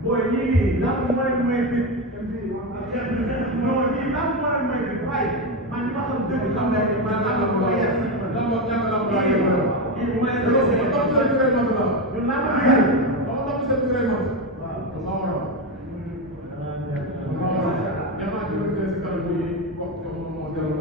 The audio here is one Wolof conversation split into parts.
Boy, ini lampu main fit. No, ini lampu main fit. Right? Man, makan dulu sampai ke mana lampu bayar. Lampu yang lampu bayar. Ini main terus. Lampu sendiri mana? Lampu bayar. Lampu sendiri mana? Lampu. Emang cuma kita sekarang ini kok kamu mau jalan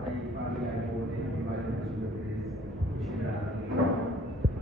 baik,